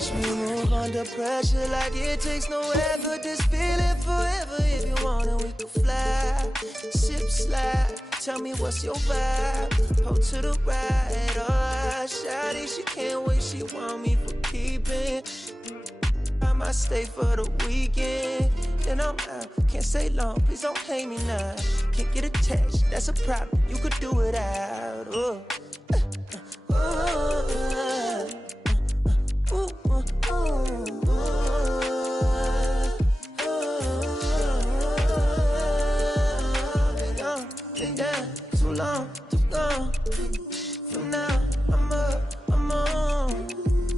Watch me move under pressure like it takes no effort. This feeling forever. If you want it, we can fly. Sip slide. Tell me what's your vibe. Hold to the right. Oh, shawty, she can't wait. She want me for keeping. I might stay for the weekend. Then I'm out. Can't stay long. Please don't hate me now. Can't get attached. That's a problem. You could do it out. Oh. Been down too long, too long. For now, I'm up, I'm on.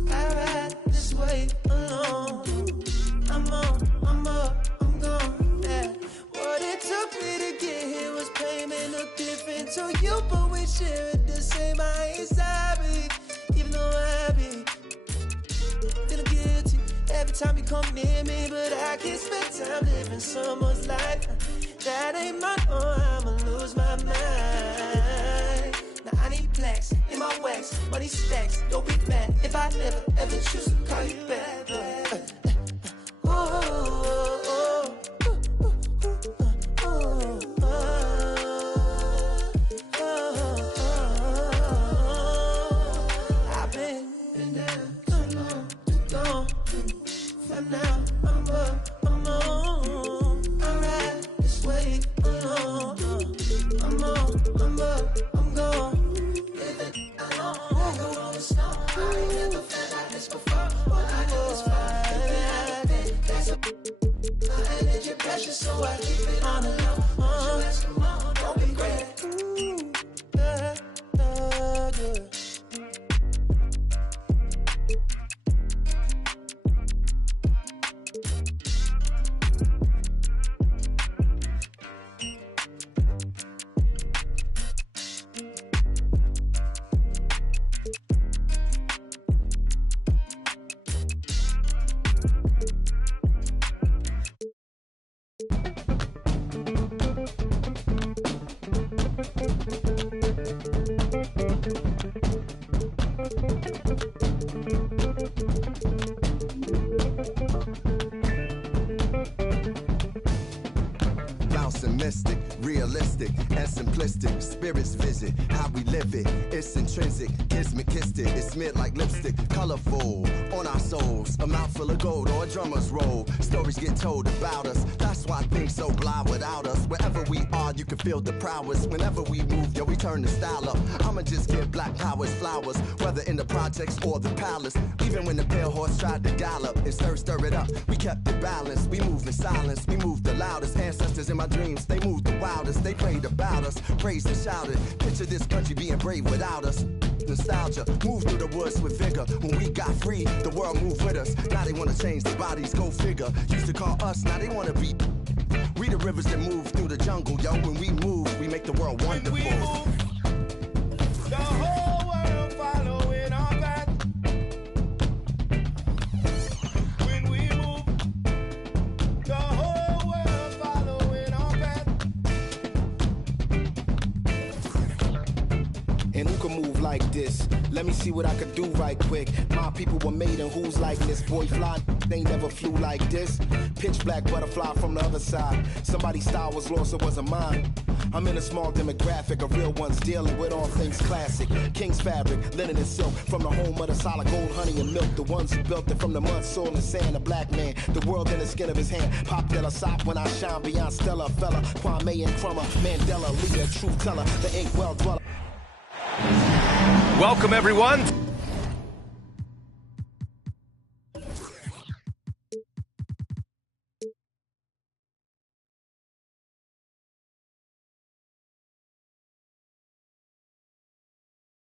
I ride this way alone. I'm on, I'm up, I'm gone. Yeah. What it took me to get here was pain, may look different to you, but we share it the same. I ain't sorry, even though I be feeling guilty every time you come near me, but I can't spend time living someone's life. That ain't my own, I'ma lose my mind. Now I need plaques in my wax, money stacks, don't be mad if I never ever choose to call you back. I've been down too long, too gone. For now, I'm up, I'm on. I ride this way alone. I'm on, I'm up, I'm gone. Living alone, I go on the snow. I ain't never felt like this before. What I do is fun. That's a my energy precious, so I keep it on the low. Let's come on, don't be great. Yeah. Mystic, realistic, and simplistic. Spirits visit how we live it. It's intrinsic, kismet, it's smeared like lipstick. Colorful on our souls, a mouthful of gold or a drummer's roll. Stories get told about us. That's why things so blind without us. Wherever we are, you can feel the prowess. Whenever we move, yo, we turn the style up. I'ma just give black powers flowers, whether in the projects or the palace. Even when the pale horse tried to gallop and stir it up, we kept it balanced. We moved in silence, we moved the loudest. Ancestors in my dreams, they moved the wildest. They prayed about us, praised and shouted. Picture this country being brave without us. Nostalgia, move through the woods with vigor. When we got free, the world moved with us. Now they wanna change their bodies, go figure. Used to call us, now they wanna be. We the rivers that move through the jungle, yo. When we move, we make the world wonderful. When we move, the whole world following our path. When we move, the whole world following our path. And who can move like this? Let me see what I could do right quick. My people were made in who's like this. Boy fly, they never flew like this. Pitch black butterfly from the other side. Somebody's style was lost, it wasn't mine. I'm in a small demographic of real ones dealing with all things classic. King's fabric, linen and silk. From the home of the solid gold, honey and milk. The ones who built it from the mud, soil and sand. A black man, the world in the skin of his hand. Pop Della Sop when I shine beyond Stella. Fella, Kwame and Crummer. Mandela, leader, truth teller. The ink well dweller. Welcome, everyone.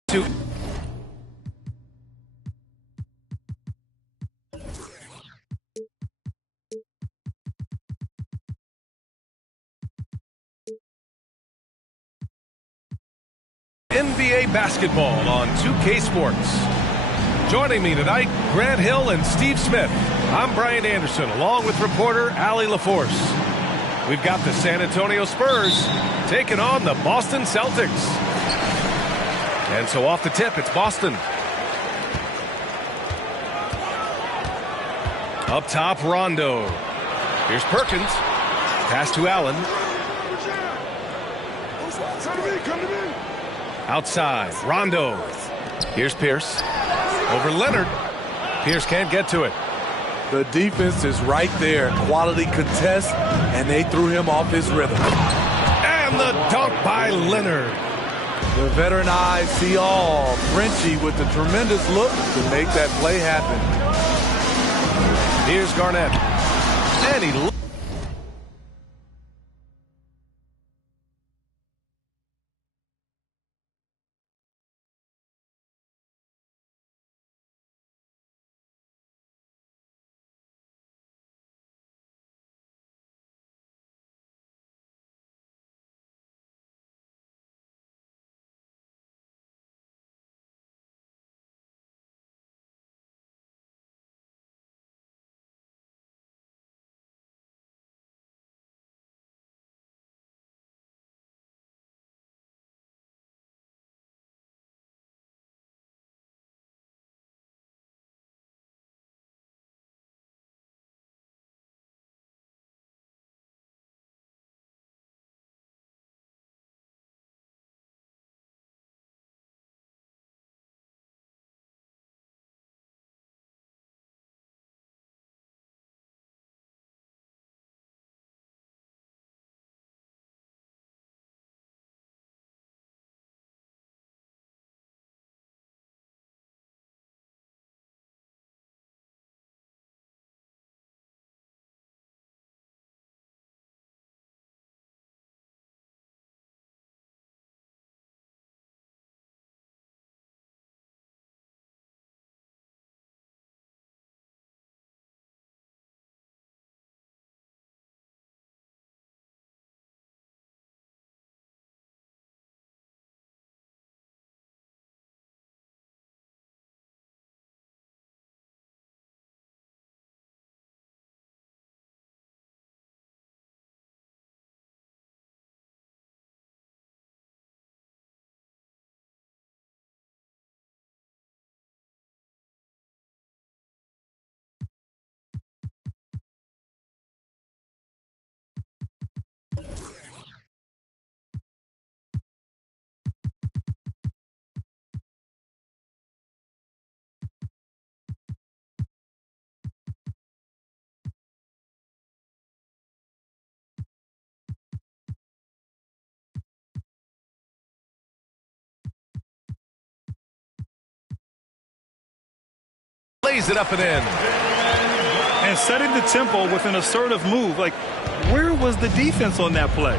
To NBA basketball on 2K Sports. Joining me tonight, Grant Hill and Steve Smith. I'm Brian Anderson, along with reporter Allie LaForce. We've got the San Antonio Spurs taking on the Boston Celtics. And so off the tip, it's Boston. Up top, Rondo. Here's Perkins. Pass to Allen. Outside, Rondo. Here's Pierce. Over Leonard. Pierce can't get to it. The defense is right there. Quality contest, and they threw him off his rhythm. And the dunk by Leonard. The veteran eyes see all. Frenchie with the tremendous look to make that play happen. Here's Garnett. And he... lays it up and in. And setting the tempo with an assertive move. Like, where was the defense on that play?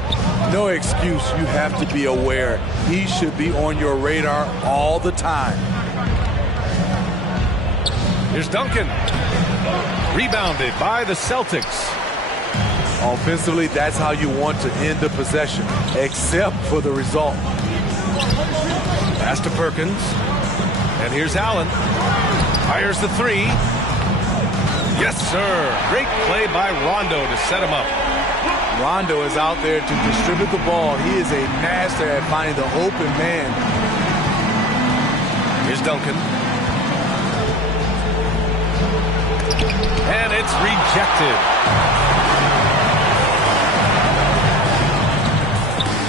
No excuse. You have to be aware. He should be on your radar all the time. Here's Duncan. Rebounded by the Celtics. Offensively, that's how you want to end the possession, except for the result. Pass to Perkins. And here's Allen. Fires the three. Yes, sir. Great play by Rondo to set him up. Rondo is out there to distribute the ball. He is a master at finding the open man. Here's Duncan. And it's rejected.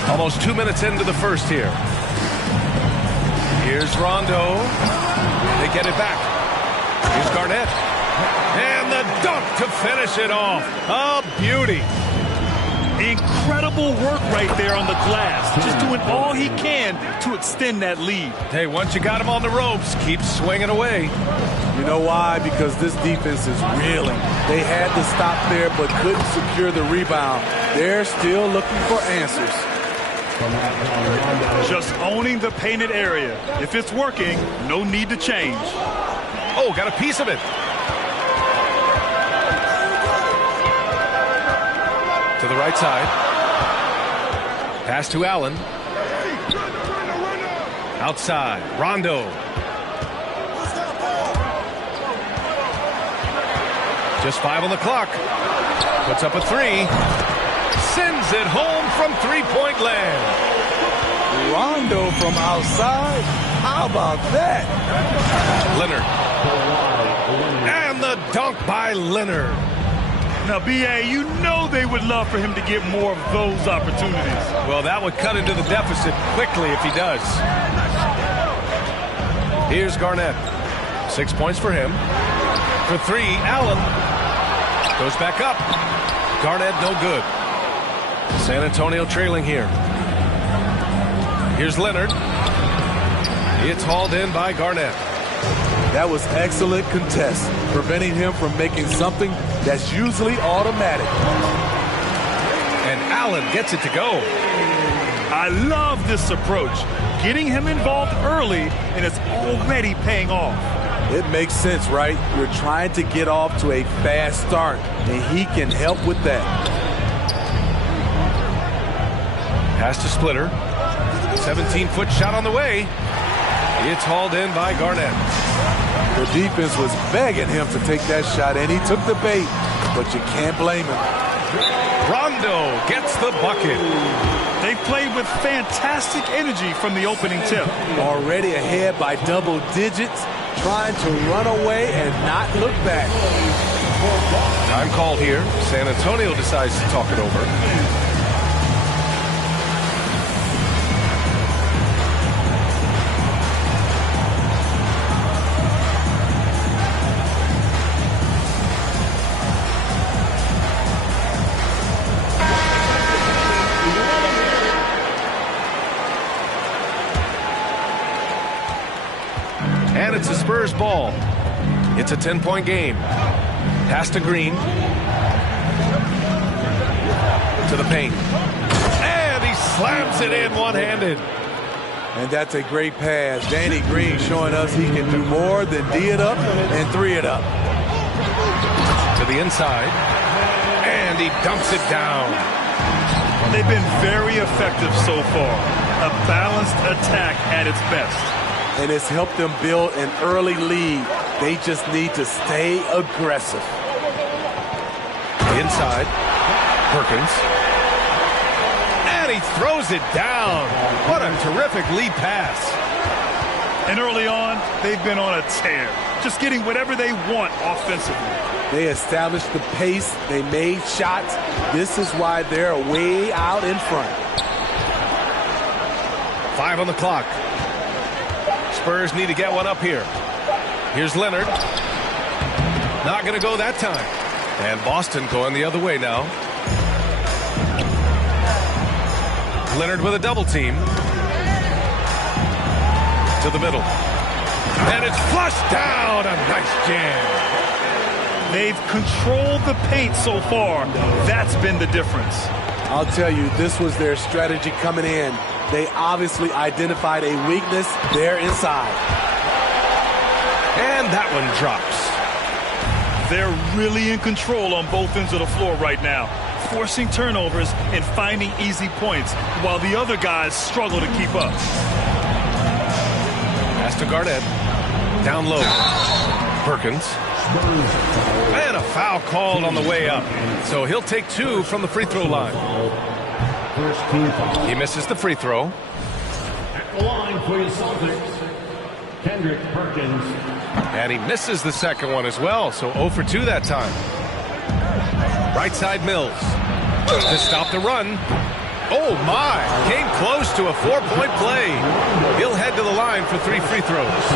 Almost 2 minutes into the first here. Here's Rondo. They get it back. Here's Garnett. And the dunk to finish it off. A beauty. Incredible work right there on the glass. Just doing all he can to extend that lead. Hey, once you got him on the ropes, keep swinging away. You know why? Because this defense is reeling. They had to stop there but couldn't secure the rebound. They're still looking for answers. Just owning the painted area. If it's working, no need to change. Oh, got a piece of it. To the right side. Pass to Allen. Outside. Rondo. Just 5 on the clock. Puts up a three. Sends it home from three-point land. Rondo from outside. How about that? Leonard. And the the dunk by Leonard. Now, B.A., you know they would love for him to get more of those opportunities. Well, that would cut into the deficit quickly if he does. Here's Garnett. 6 points for him. For three, Allen. Goes back up. Garnett no good. San Antonio trailing here. Here's Leonard. It's hauled in by Garnett. That was excellent contest, preventing him from making something that's usually automatic. And Allen gets it to go. I love this approach. Getting him involved early, and it's already paying off. It makes sense, right? You're trying to get off to a fast start, and he can help with that. Pass to Splitter. 17-foot shot on the way. It's hauled in by Garnett. The defense was begging him to take that shot, and he took the bait, but you can't blame him. Rondo gets the bucket. They played with fantastic energy from the opening tip. Already ahead by double digits, trying to run away and not look back. Time called here. San Antonio decides to talk it over. And it's a Spurs ball. It's a 10-point game. Pass to Green. To the paint. And he slams it in one-handed. And that's a great pass. Danny Green showing us he can do more than D it up and 3 it up. To the inside. And he dumps it down. They've been very effective so far. A balanced attack at its best. And it's helped them build an early lead. They just need to stay aggressive. Inside. Perkins. And he throws it down. What a terrific lead pass. And early on, they've been on a tear. Just getting whatever they want offensively. They established the pace. They made shots. This is why they're way out in front. 5 on the clock. Spurs need to get one up here. Here's Leonard. Not going to go that time. And Boston going the other way now. Leonard with a double team. To the middle. And it's flushed down. A nice jam. They've controlled the paint so far. That's been the difference. I'll tell you, this was their strategy coming in. They obviously identified a weakness there inside. And that one drops. They're really in control on both ends of the floor right now, forcing turnovers and finding easy points while the other guys struggle to keep up. Pass to Garnett. Down low. Perkins. And a foul called on the way up. So he'll take 2 from the free throw line. He misses the free throw. At the line for the Celtics, Kendrick Perkins. And he misses the second one as well. So 0 for 2 that time. Right side Mills. To stop the run. Oh my! Came close to a 4-point play. He'll head to the line for 3 free throws.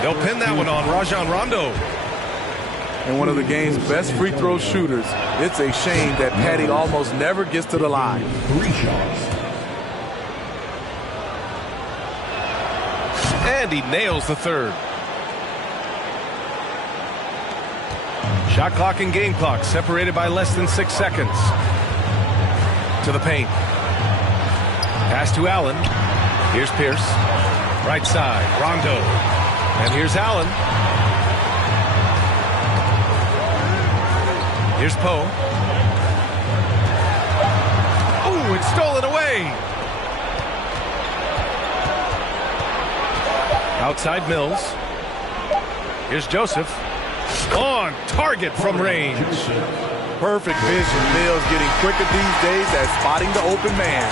They'll pin that one on Rajon Rondo. And one of the game's best free throw shooters. It's a shame that Patty almost never gets to the line. 3 shots. And he nails the third. Shot clock and game clock separated by less than 6 seconds. To the paint. Pass to Allen. Here's Pierce. Right side, Rondo. And here's Allen. Here's Poe. Oh, it's stolen away. Outside Mills. Here's Joseph. On target from range. Perfect vision. Mills getting quicker these days at spotting the open man.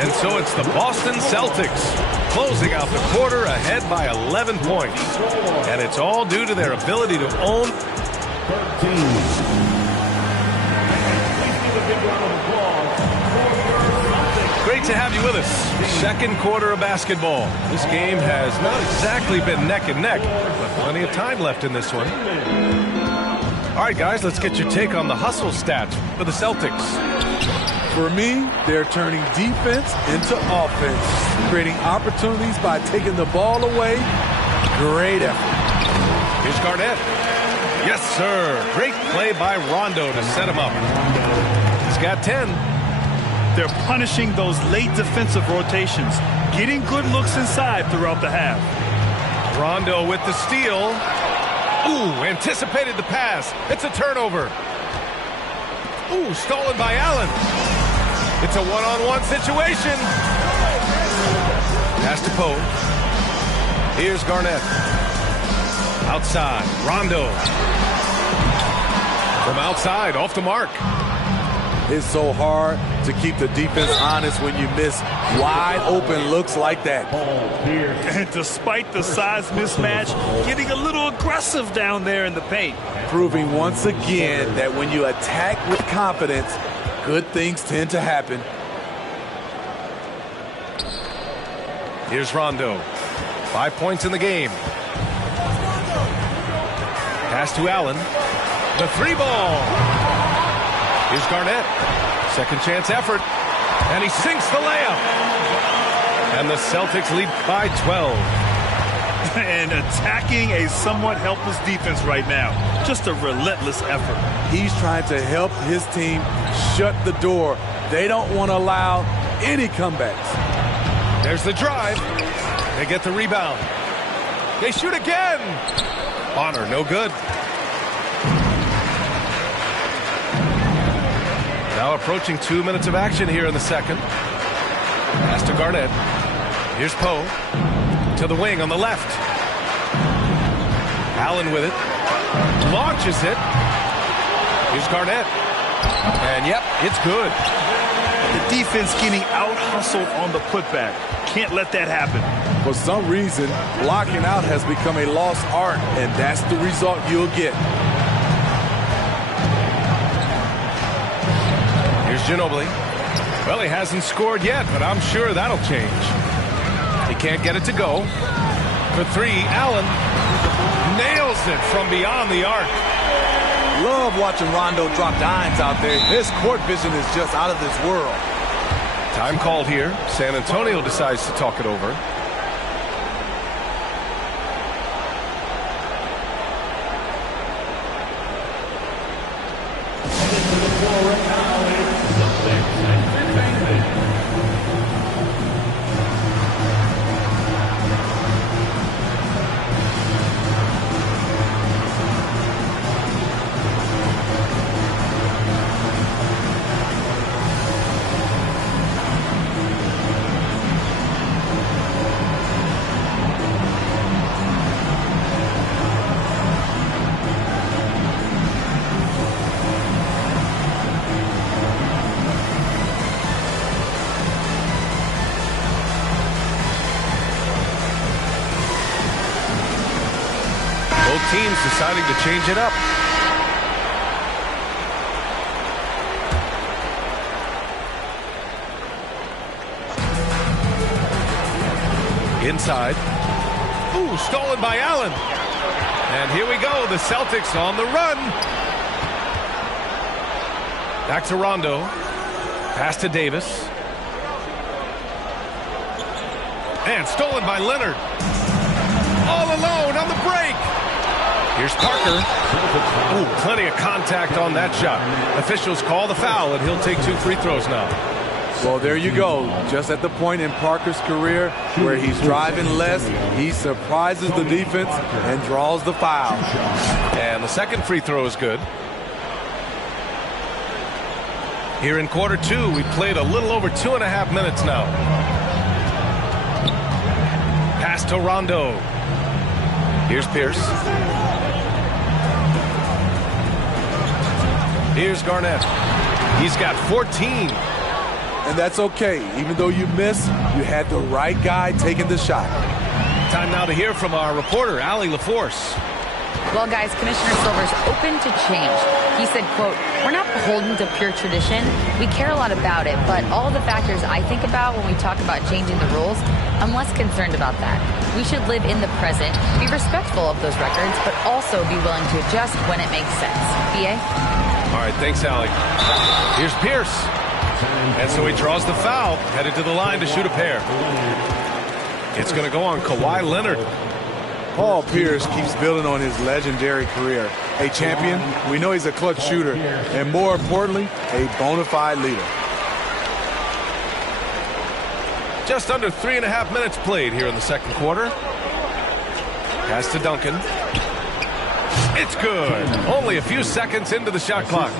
And so it's the Boston Celtics closing out the quarter ahead by 11 points. And it's all due to their ability to own. 13. Great to have you with us. Second quarter of basketball. This game has not exactly been neck and neck, but plenty of time left in this one. All right, guys, let's get your take on the hustle stats for the Celtics. For me, they're turning defense into offense, creating opportunities by taking the ball away. Great effort. Here's Garnett. Yes, sir. Great play by Rondo to set him up. He's got 10. They're punishing those late defensive rotations, getting good looks inside throughout the half. Rondo with the steal. Ooh, anticipated the pass. It's a turnover. Ooh, stolen by Allen. It's a one-on-one situation. Pass to Poe. Here's Garnett. Outside, Rondo. From outside, off the mark. It's so hard to keep the defense honest when you miss wide open looks like that. And despite the size mismatch, getting a little aggressive down there in the paint. Proving once again that when you attack with confidence, good things tend to happen. Here's Rondo. 5 points in the game. Pass to Allen. The three ball. Here's Garnett. Second chance effort. And he sinks the layup. And the Celtics lead by 12. And attacking a somewhat helpless defense right now. Just a relentless effort. He's trying to help his team shut the door. They don't want to allow any comebacks. There's the drive. They get the rebound. They shoot again. Bonner, no good. Now approaching 2 minutes of action here in the second. Pass to Garnett. Here's Poe. To the wing on the left. Allen with it. Launches it. Here's Garnett. And yep, it's good. The defense getting out-hustled on the putback. Can't let that happen. For some reason, blocking out has become a lost art, and that's the result you'll get. Here's Ginobili. Well, he hasn't scored yet, but I'm sure that'll change. He can't get it to go. For three, Allen nails it from beyond the arc. Love watching Rondo drop dimes out there. His court vision is just out of this world. Time called here. San Antonio decides to talk it over. Teams deciding to change it up. Inside. Ooh, stolen by Allen. And here we go, the Celtics on the run. Back to Rondo. Pass to Davis. And stolen by Leonard. All alone on the break. Here's Parker. Ooh, plenty of contact on that shot. Officials call the foul, and he'll take 2 free throws now. Well, there you go. Just at the point in Parker's career where he's driving less, he surprises the defense and draws the foul. And the second free throw is good. Here in quarter 2, we played a little over 2.5 minutes now. Pass to Rondo. Here's Pierce. Here's Garnett. He's got 14. and that's okay. Even though you miss, you had the right guy taking the shot. Time now to hear from our reporter, Allie LaForce. Well, guys, Commissioner Silver's open to change. He said, quote, "We're not beholden to pure tradition. We care a lot about it, but all the factors I think about when we talk about changing the rules, I'm less concerned about that. We should live in the present, be respectful of those records, but also be willing to adjust when it makes sense." BA? All right, thanks, Allie. Here's Pierce. And so he draws the foul, headed to the line to shoot a pair. It's going to go on Kawhi Leonard. Paul Pierce keeps building on his legendary career. A champion, we know he's a clutch shooter, and more importantly, a bona fide leader. Just under 3.5 minutes played here in the second quarter. Pass to Duncan. It's good. Only a few seconds into the shot clock.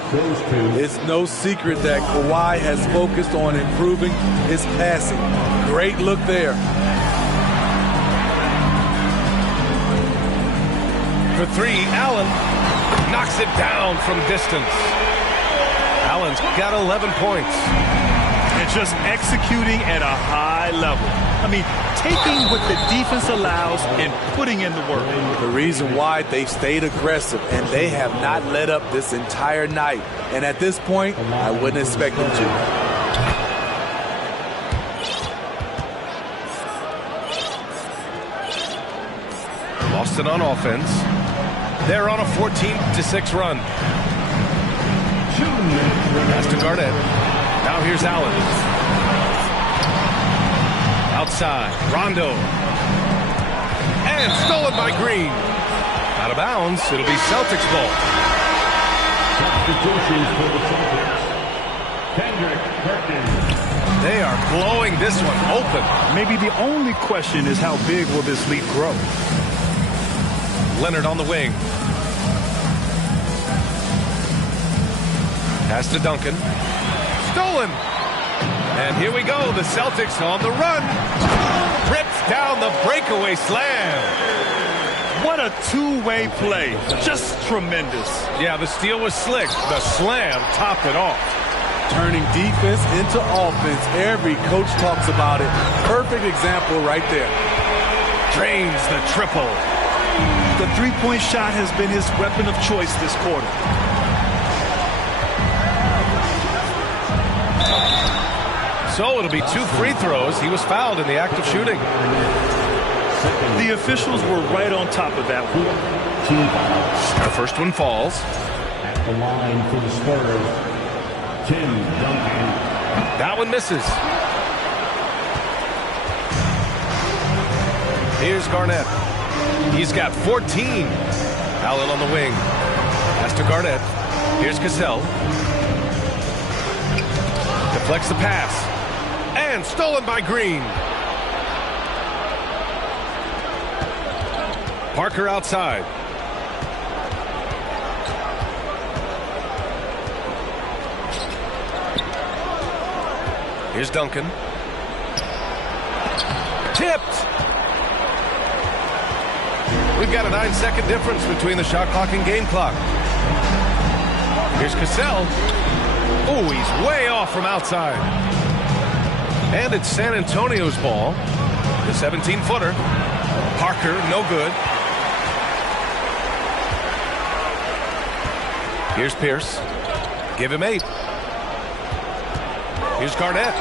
It's no secret that Kawhi has focused on improving his passing. Great look there. For three, Allen knocks it down from distance. Allen's got 11 points. And just executing at a high level. I mean, taking what the defense allows and putting in the work. The reason why they've stayed aggressive and they have not let up this entire night. And at this point, I wouldn't expect them to. Boston on offense. They're on a 14-6 run. Pass to Garnett. Now here's Allen. Outside, Rondo. And stolen by Green. Out of bounds, it'll be Celtics ball. Substitutions for the Celtics. Kendrick Perkins. They are blowing this one open. Maybe the only question is how big will this lead grow? Leonard on the wing. Pass to Duncan. Stolen. And here we go. The Celtics on the run. Rips down the breakaway slam. What a two-way play. Just tremendous. Yeah, the steal was slick. The slam topped it off. Turning defense into offense. Every coach talks about it. Perfect example right there. Drains the triple. The three-point shot has been his weapon of choice this quarter. So it'll be 2 free throws. He was fouled in the act of shooting. The officials were right on top of that one. The first one falls. At the line for the Spurs, Tim Duncan. That one misses. Here's Garnett. He's got 14. Allen on the wing. Pass to Garnett. Here's Cassell. Deflects the pass. And stolen by Green. Parker outside. Here's Duncan. Tipped. We've got a 9-second difference between the shot clock and game clock. Here's Cassell. Oh, he's way off from outside. And it's San Antonio's ball. The 17-footer. Parker, no good. Here's Pierce. Give him 8. Here's Garnett.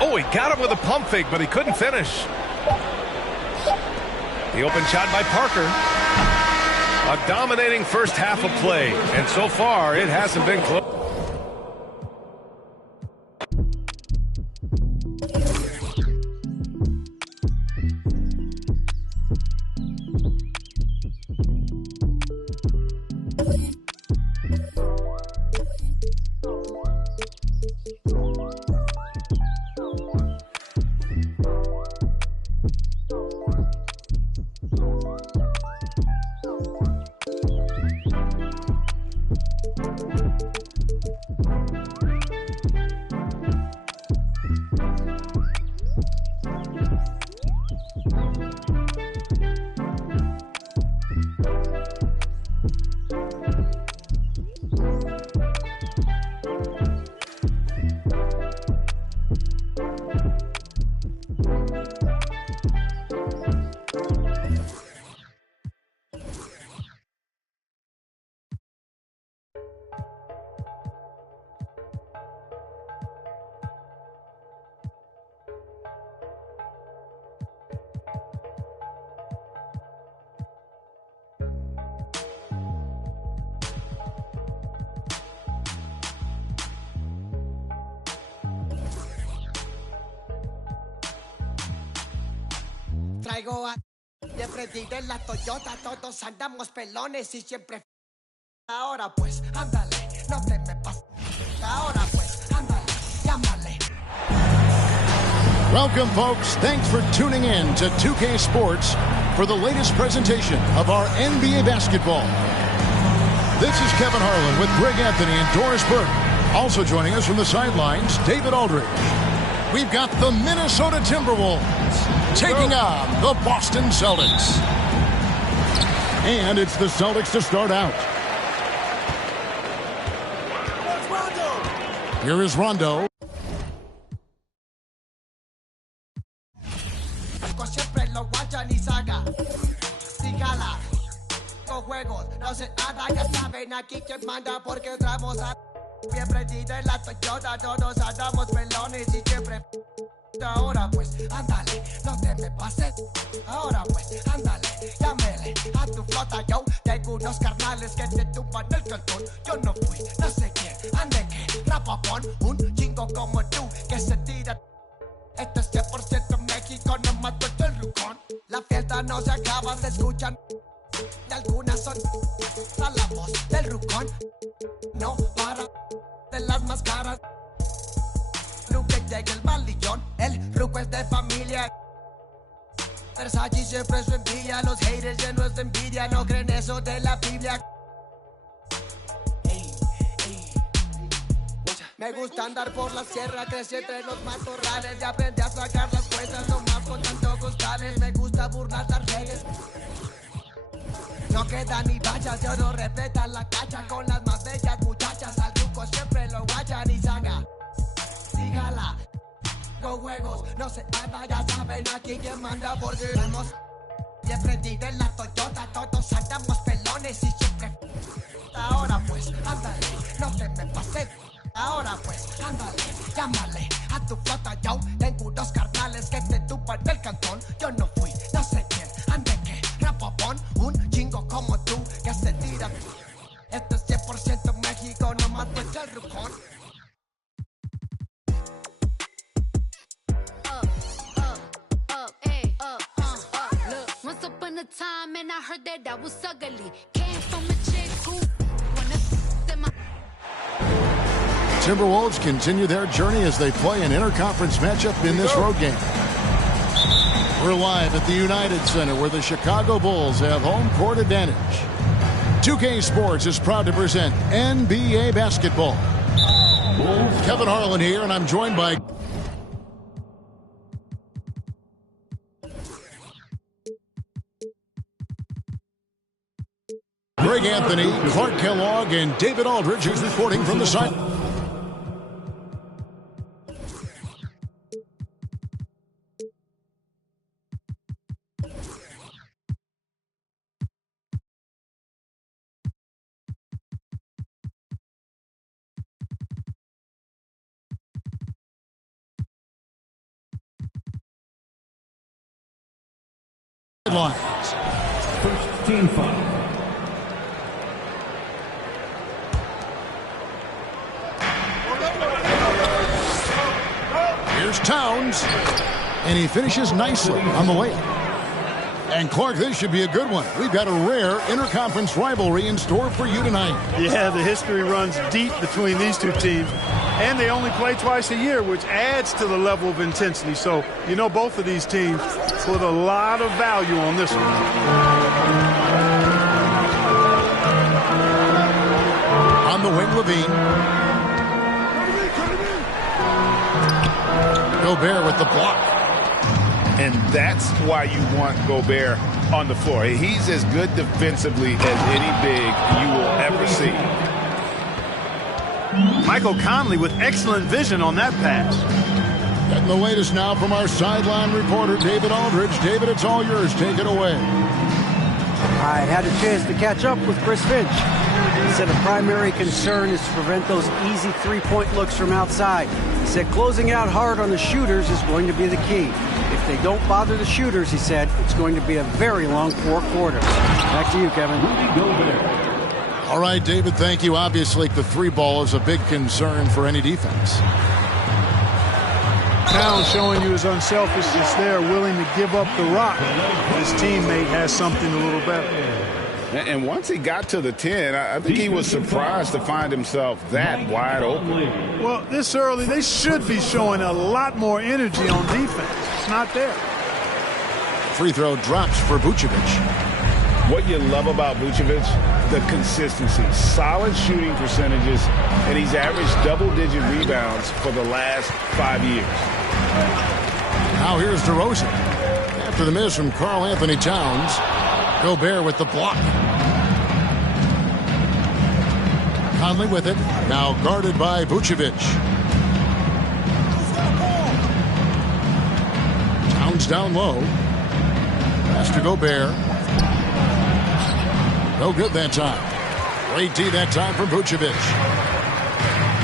Oh, he got him with a pump fake, but he couldn't finish. The open shot by Parker. A dominating first half of play. And so far, it hasn't been close. traigo a... Siempre diré en la Toyota, todos andamos pelones y siempre... Ahora pues, ándale, no te me pases. Ahora pues, ándale, llámale. Welcome, folks. Thanks for tuning in to 2K Sports for the latest presentation of our NBA basketball. This is Kevin Harlan with Greg Anthony and Doris Burke. Also joining us from the sidelines, David Aldridge. We've got the Minnesota Timberwolves taking on the Boston Celtics. And it's the Celtics to start out. Here is Rondo. Siempre lo guachan y saca. Dígala. Los juegos no se nada, ya saben aquí quién manda porque entramos a... Bien prendida en la Toyota, todos andamos pelones y siempre... Ahora pues, ándale, no te me pases. Ahora pues, ándale, llámele a tu flota. Yo tengo unos carnales que te tumban el cantón. Yo no fui, no sé quién, ande que rapapón. Un chingo como tú que se tira. Esto es 100% México, no mato el rucón. La fiesta no se acaba, se escuchan. Y algunas son a la voz del rucón. No para de las máscaras. Nunca llega el malillón, el ruco es de familia. Versace siempre su envidia, los haters llenos de envidia, no creen eso de la Biblia. Me gusta andar por la sierra, crecí entre los matorrales y aprendí a sacar las cuentas nomás con tanto costales. Me gusta burlar las redes. No quedan ni vallas, yo no respetan la cacha con las más bellas muchachas. Al truco siempre lo guachan y saca. Dígala, los juegos no se hagan, ya saben aquí quién manda porque vamos. Bien prendido en la Toyota, todos andamos pelones y siempre. Ahora pues, ándale, no te me pases. Ahora pues, ándale, llámale a tu flota. Yo tengo unos carnales que te tumban del cantón. Yo no fui, no sé quién, ande que rapapón. Un chingo como tú que se tira. Esto es 100% México, no mato el rucón. Once upon a time and I heard that I was ugly. Came from a chick who wanna them. Timberwolves continue their journey as they play an interconference matchup in this road game. We're live at the United Center where the Chicago Bulls have home court advantage. 2K Sports is proud to present NBA basketball. Kevin Harlan here, and I'm joined by Greg Anthony, Clark Kellogg, and David Aldridge, who's reporting from the side. Lines. First team foul. Here's Towns, and he finishes nicely on the layup. And Clark, this should be a good one. We've got a rare interconference rivalry in store for you tonight. Yeah, the history runs deep between these two teams, and they only play twice a year, which adds to the level of intensity. So, you know, both of these teams put a lot of value on this one. On the wing, Levine. Gobert with the block. And that's why you want Gobert on the floor. He's as good defensively as any big you will ever see. Michael Conley with excellent vision on that pass. Getting the latest now from our sideline reporter, David Aldridge. David, it's all yours. Take it away. I had a chance to catch up with Chris Finch. He said the primary concern is to prevent those easy three-point looks from outside. He said closing out hard on the shooters is going to be the key. If they don't bother the shooters, he said, it's going to be a very long 4 quarters. Back to you, Kevin. All right, David, thank you. Obviously, the three ball is a big concern for any defense. Towns showing you his unselfishness there, willing to give up the rock. His teammate has something a little better. And once he got to the 10, I think he was surprised to find himself that wide open. Well, this early, they should be showing a lot more energy on defense. It's not there. Free throw drops for Vucevic. What you love about Vucevic, the consistency, solid shooting percentages, and he's averaged double-digit rebounds for the last 5 years. Now here's DeRozan. After the miss from Karl-Anthony Towns, Gobert with the block. Conley with it, now guarded by Vucevic. Towns down low. Pass to Gobert. No good that time. Great D that time for Vucevic.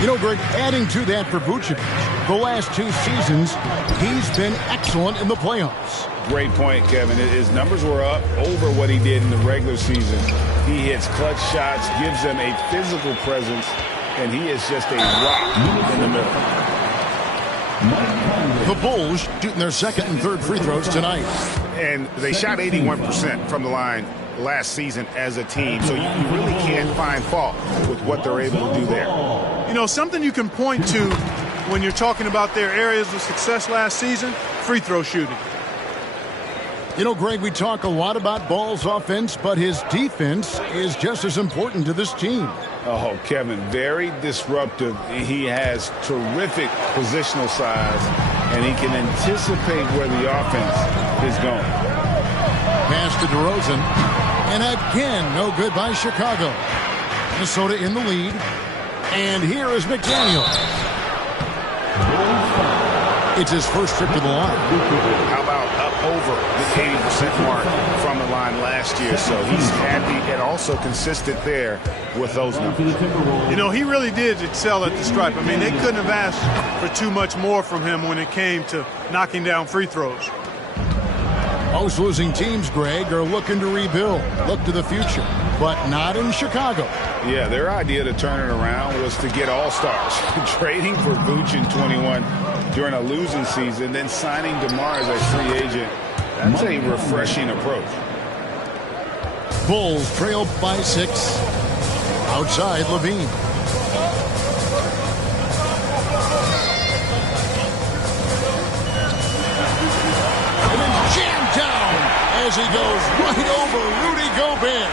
You know, Greg, adding to that for Vucevic, the last 2 seasons, he's been excellent in the playoffs. Great point, Kevin. His numbers were up over what he did in the regular season. He hits clutch shots, gives them a physical presence, and he is just a rock in the middle. The Bulls shooting their second and third free throws tonight. And they shot 81% from the line last season as a team, so you really can't find fault with what they're able to do there. You know, something you can point to when you're talking about their areas of success last season, free throw shooting. You know, Greg, we talk a lot about Ball's offense, but his defense is just as important to this team. Oh, Kevin, very disruptive. He has terrific positional size, and he can anticipate where the offense is going. Pass to DeRozan, and again, no good by Chicago. Minnesota in the lead, and here is McDaniel. It's his first trip to the line. How about up over the 80% mark from the line last year? So he's happy and also consistent there with those numbers. You know, he really did excel at the stripe. I mean, they couldn't have asked for too much more from him when it came to knocking down free throws. Most losing teams, Greg, are looking to rebuild, look to the future, but not in Chicago. Yeah, their idea to turn it around was to get all-stars. Trading for Vooch in 21 during a losing season, then signing DeMar as a free agent. That's a refreshing approach. Bulls trail by 6. Outside, Levine. And then jammed down as he goes right over Rudy Gobert.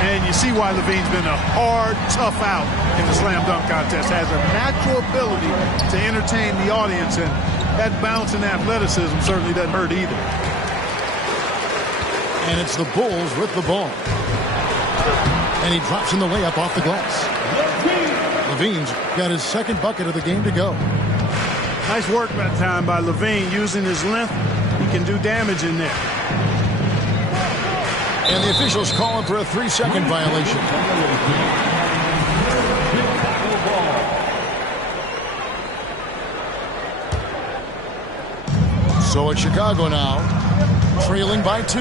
And you see why Levine's been a hard, tough out in the slam dunk contest. Has a natural ability to entertain the audience, and that bounce and athleticism certainly doesn't hurt either. And it's the Bulls with the ball. And he drops in the layup off the glass. Levine's got his second bucket of the game to go. Nice work that time by Levine. Using his length, he can do damage in there. And the officials calling for a 3-second violation. So it's Chicago now, trailing by 2.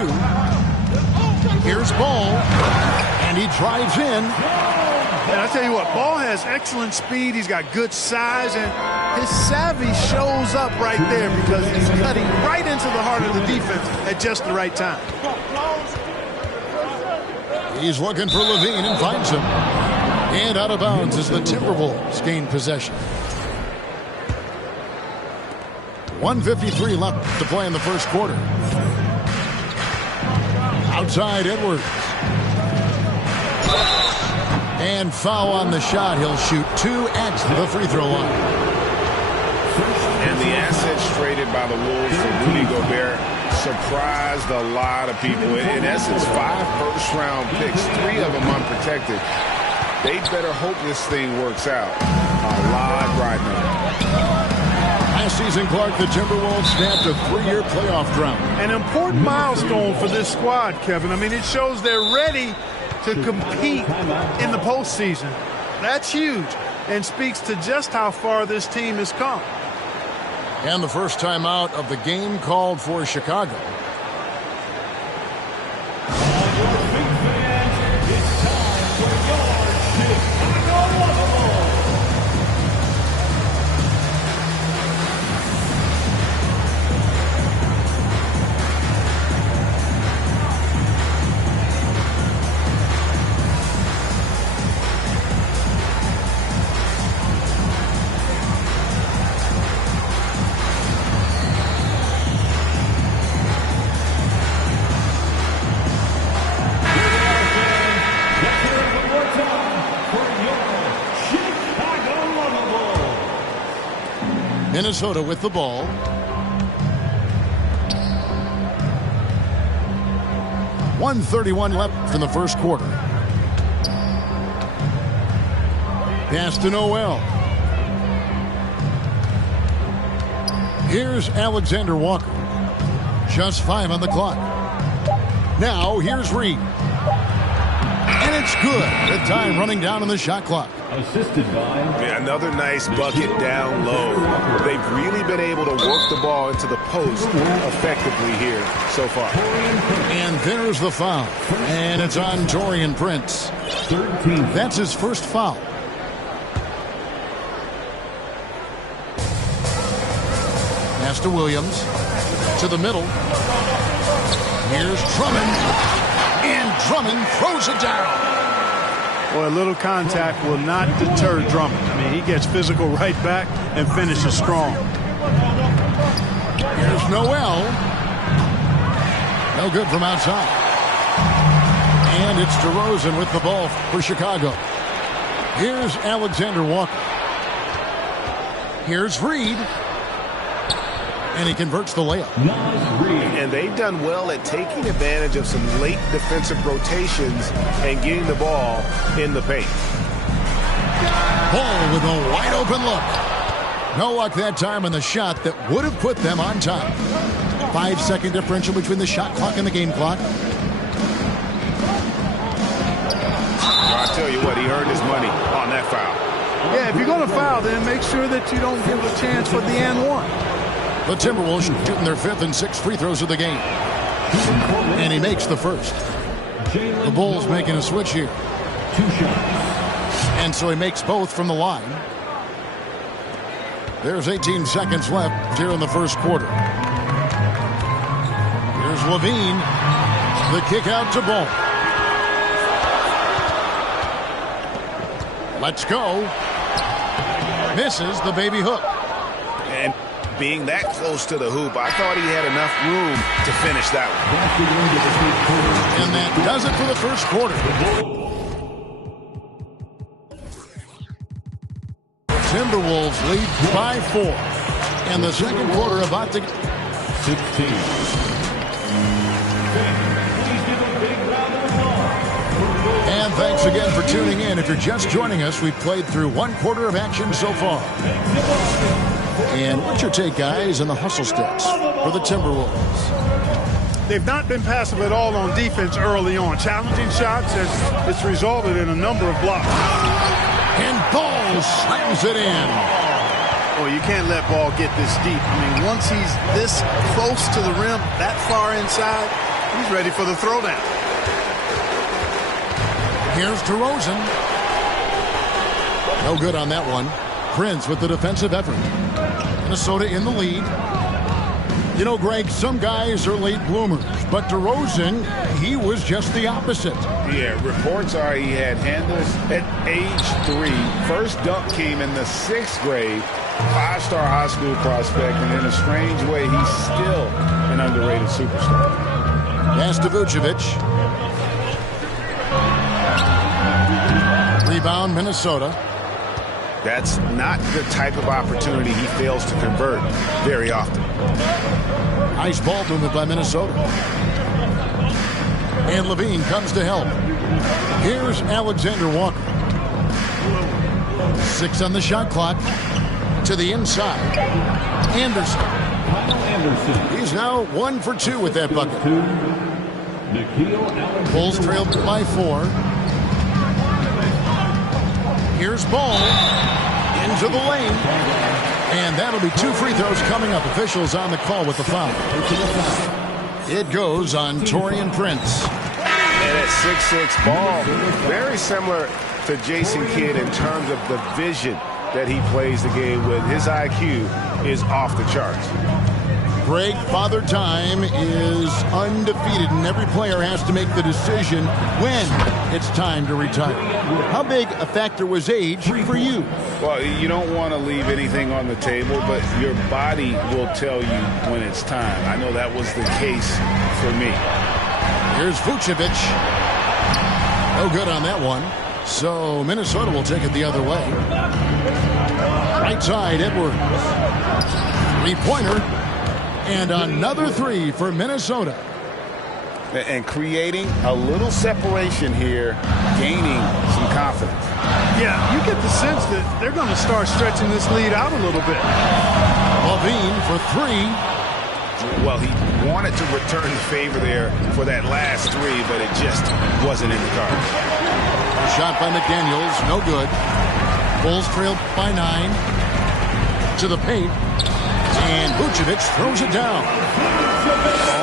Here's Ball, and he drives in. And I tell you what, Ball has excellent speed. He's got good size, and his savvy shows up right there because he's cutting right into the heart of the defense at just the right time. He's looking for Levine and finds him. And out of bounds as the Timberwolves gain possession. 1:53 left to play in the first quarter. Outside Edwards. And foul on the shot. He'll shoot 2 at the free throw line. And the assets traded by the Wolves for Rudy Gobert surprised a lot of people. In essence, 5 first-round picks, 3 of them unprotected. They better hope this thing works out. A lot right now. Last season, Clark, the Timberwolves snapped a 3-year playoff drought. An important milestone for this squad, Kevin. I mean, it shows they're ready to compete in the postseason. That's huge and speaks to just how far this team has come. And the first time out of the game called for Chicago. Minnesota with the ball. .131 left in the first quarter. Pass to Noel. Here's Alexander Walker. Just 5 on the clock. Now here's Reed. And it's good. Good time running down on the shot clock. Assisted by... Another nice bucket down low. They've really been able to work the ball into the post effectively here so far. And there's the foul. And it's on Taurean Prince. 13. That's his first foul. Pass to Williams. To the middle. Here's Drummond. And Drummond throws it down. Boy, a little contact will not deter Drummond. I mean, he gets physical right back and finishes strong. Here's Noel. No good from outside. And it's DeRozan with the ball for Chicago. Here's Alexander Walker. Here's Reed. And he converts the layup. And they've done well at taking advantage of some late defensive rotations and getting the ball in the paint. Ball with a wide open look. No luck that time on the shot that would have put them on top. 5-second differential between the shot clock and the game clock. I'll tell you what, he earned his money on that foul. Yeah, if you're going to foul, then make sure that you don't give a chance for the and one. The Timberwolves shooting their 5th and 6th free throws of the game. And he makes the first. The Bulls making a switch here. 2 shots. And so he makes both from the line. There's 18 seconds left here in the first quarter. Here's Levine. The kick out to Ball. Let's go. Misses the baby hook. And being that close to the hoop, I thought he had enough room to finish that one. And that does it for the first quarter. Timberwolves lead by 4. And the second quarter about to... 16. And thanks again for tuning in. If you're just joining us, we've played through 1 quarter of action so far. And what's your take, guys, on the hustle sticks for the Timberwolves? They've not been passive at all on defense early on. Challenging shots has it's resulted in a number of blocks. And Ball slams it in. Well, you can't let Ball get this deep. I mean, once he's this close to the rim, that far inside, he's ready for the throwdown. Here's DeRozan. No good on that one. Prince with the defensive effort. Minnesota in the lead. You know, Greg, some guys are late bloomers, but DeRozan, he was just the opposite. Yeah, reports are he had handles at age 3. First dunk came in the 6th grade. 5-star high school prospect, and in a strange way, he's still an underrated superstar. Pass to Vucevic. Rebound, Minnesota. That's not the type of opportunity he fails to convert very often. Nice ball movement by Minnesota. And Levine comes to help. Here's Alexander Walker. 6 on the shot clock. To the inside. Anderson. He's now 1 for 2 with that bucket. Bulls trailed by 4. Here's Ball into the lane. And that'll be 2 free throws coming up. Officials on the call with the foul. It goes on Taurean Prince. And at 6'6", Ball, very similar to Jason Kidd in terms of the vision that he plays the game with. His IQ is off the charts. Greg, Father Time is undefeated, and every player has to make the decision when it's time to retire. How big a factor was age for you? Well, you don't want to leave anything on the table, but your body will tell you when it's time. I know that was the case for me. Here's Vucevic. No good on that one. So Minnesota will take it the other way. Right side, Edwards. Three-pointer. And another three for Minnesota. And creating a little separation here, gaining some confidence. Yeah, you get the sense that they're going to start stretching this lead out a little bit. LaVine for three. Well, he wanted to return the favor there for that last three, but it just wasn't in the cards. Shot by McDaniels, no good. Bulls trail by 9. To the paint. And Vucevic throws it down.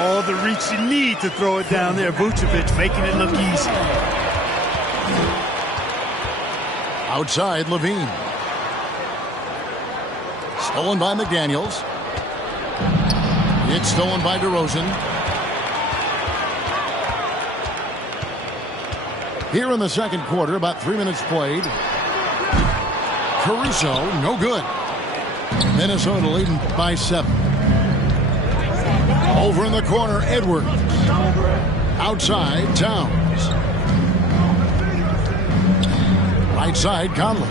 All the reach you need to throw it down there. Vucevic making it look easy. Outside, LaVine. Stolen by McDaniels. It's stolen by DeRozan. Here in the second quarter, about 3 minutes played. Caruso, no good. Minnesota leading by 7. Over in the corner, Edwards. Outside, Towns. Right side, Conley.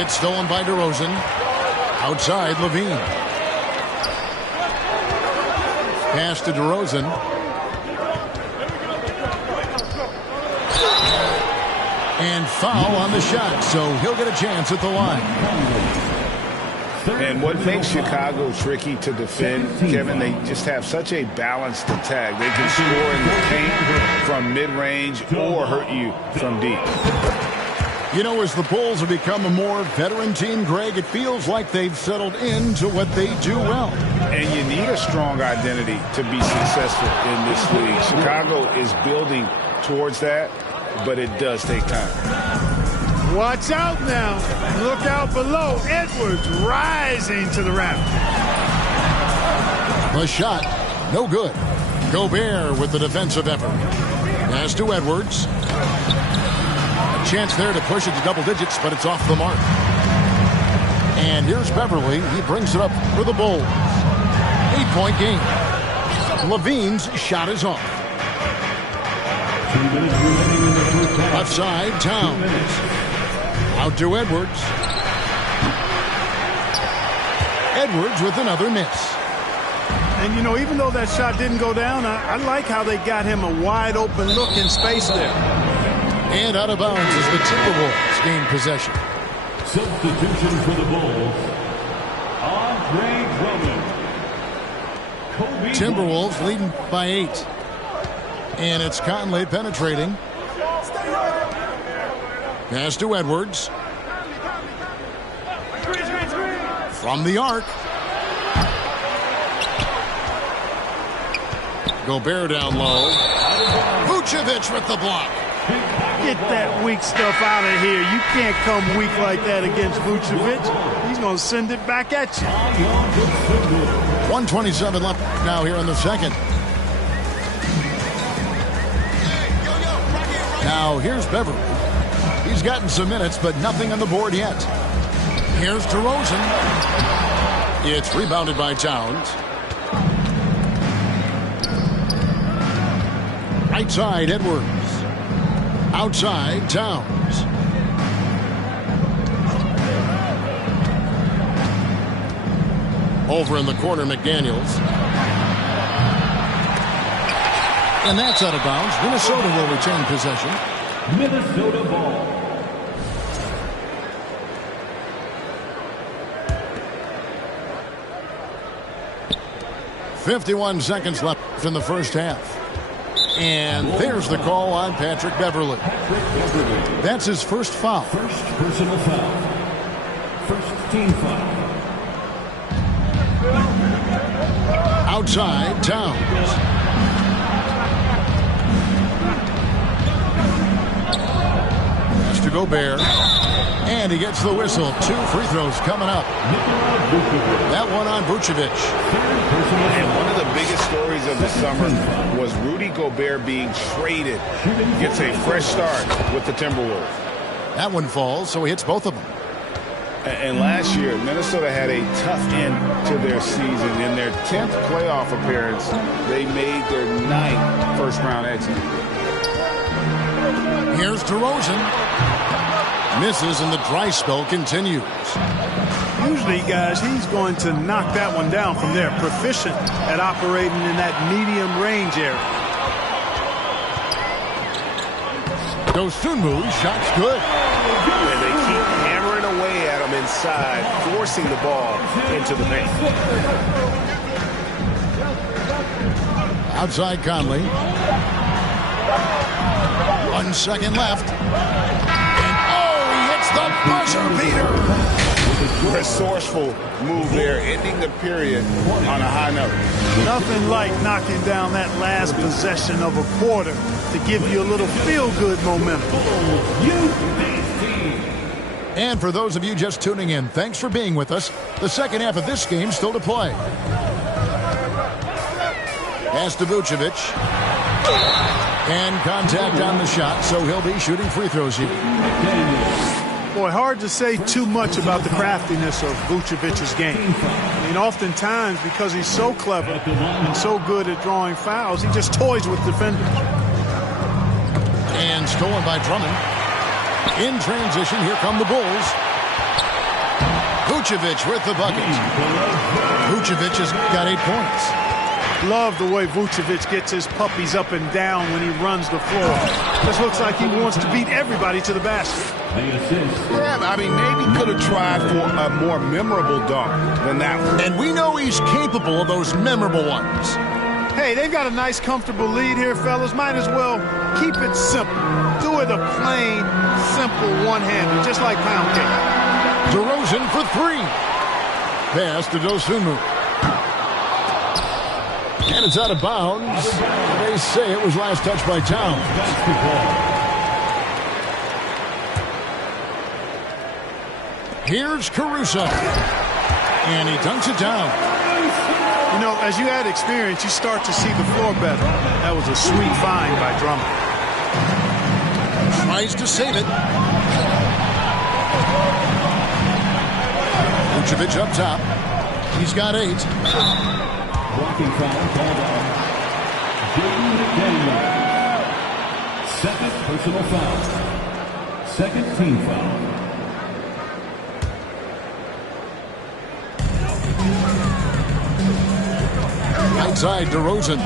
It's stolen by DeRozan. Outside, LaVine. Pass to DeRozan. And foul on the shot, so he'll get a chance at the line. And what makes Chicago tricky to defend, Kevin, they just have such a balanced attack. They can score in the paint from mid-range or hurt you from deep. You know, as the Bulls have become a more veteran team, Greg, it feels like they've settled into what they do well. And you need a strong identity to be successful in this league. Chicago is building towards that, but it does take time. Watch out now. Look out below. Edwards rising to the rim. The shot, no good. Gobert with the defensive effort. Pass to Edwards. A chance there to push it to double digits, but it's off the mark. And here's Beverly. He brings it up for the Bulls. 8-point game. LaVine's shot is off. Left side, Towns. Out to Edwards. Edwards with another miss. And, you know, even though that shot didn't go down, I like how they got him a wide-open look in space there. And out of bounds as the Timberwolves gain possession. Substitution for the Bulls. Andre Drummond. Timberwolves leading by 8. And it's Conley penetrating. Pass to Edwards. From the arc. Gobert down low. Vucevic with the block. Get that weak stuff out of here. You can't come weak like that against Vucevic. He's going to send it back at you. 1:27 left now here in the second. Now here's Beverly. He's gotten some minutes, but nothing on the board yet. Here's DeRozan. It's rebounded by Towns. Right side, Edwards. Outside, Towns. Over in the corner, McDaniels. And that's out of bounds. Minnesota will retain possession. Minnesota ball. .51 seconds left in the first half. And there's the call on Patrick Beverly. That's his first foul. First personal foul. First team foul. Outside, Towns. Pass to Gobert. And he gets the whistle. 2 free throws coming up. That one on Vucevic. And one of the biggest stories of the summer was Rudy Gobert being traded. Gets a fresh start with the Timberwolves. That one falls, so he hits both of them. And last year, Minnesota had a tough end to their season. In their 10th playoff appearance, they made their 9th first-round exit. Here's DeRozan. Misses, and the dry spell continues. Usually, guys, he's going to knock that one down from there. Proficient at operating in that medium range area. Dosunmu, shot's good. And they keep hammering away at him inside, forcing the ball into the paint. Outside Conley. 1 second left. And he hits the buzzer beater. Resourceful move there, ending the period on a high note. Nothing like knocking down that last possession of a quarter to give you a little feel-good momentum. And for those of you just tuning in, thanks for being with us. The second half of this game still to play. Pass to Vucevic. And contact on the shot, so he'll be shooting free throws here. Boy, hard to say too much about the craftiness of Vucevic's game. I mean, oftentimes, because he's so clever and so good at drawing fouls, he just toys with defenders. And stolen by Drummond. In transition, here come the Bulls. Vucevic with the bucket. Vucevic has got 8 points. Love the way Vucevic gets his puppies up and down when he runs the floor. Just looks like he wants to beat everybody to the basket. Yeah, I mean, maybe could have tried for a more memorable dunk than that one. And we know he's capable of those memorable ones. Hey, they've got a nice, comfortable lead here, fellas. Might as well keep it simple. Do it a plain, simple one-hander, just like pound cake. DeRozan for 3. Pass to Dosunmu. And it's out of bounds. They say it was last touched by Towns. Here's Caruso. And he dunks it down. You know, as you add experience, you start to see the floor better. That was a sweet find by Drummond. Tries to save it. Vucevic up top. He's got 8. Blocking foul called on Jaden McDaniel. Second personal foul. Second team foul. Outside DeRozan.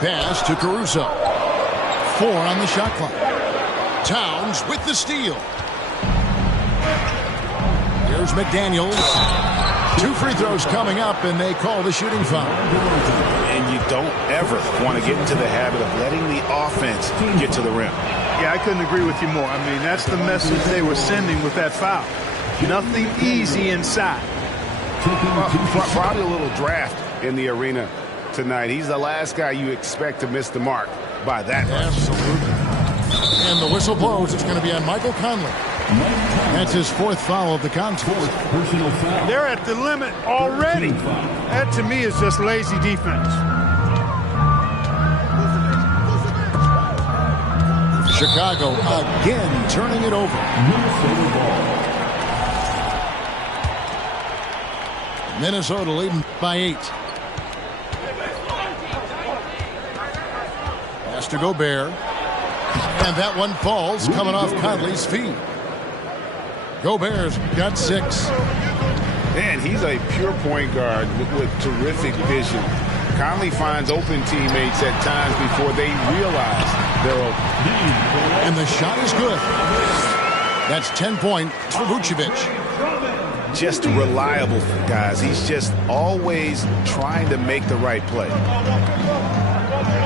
Pass to Caruso. 4 on the shot clock. Towns with the steal. Here's McDaniels. 2 free throws coming up, and they call the shooting foul. And you don't ever want to get into the habit of letting the offense get to the rim. Yeah, I couldn't agree with you more. I mean, that's the message they were sending with that foul. Nothing easy inside. Probably a little draft in the arena tonight. He's the last guy you expect to miss the mark by that much. Absolutely. And the whistle blows. It's going to be on Michael Conley. That's his 4th foul of the contest. They're at the limit already. That, to me, is just lazy defense. Chicago again turning it over. Minnesota leading by 8. Pass to Gobert. And that one falls, coming off Conley's feet. Gobert's got 6. Man, he's a pure point guard with terrific vision. Conley finds open teammates at times before they realize they're open. And the shot is good. That's 10 points for Vucevic. Just reliable, guys. He's just always trying to make the right play.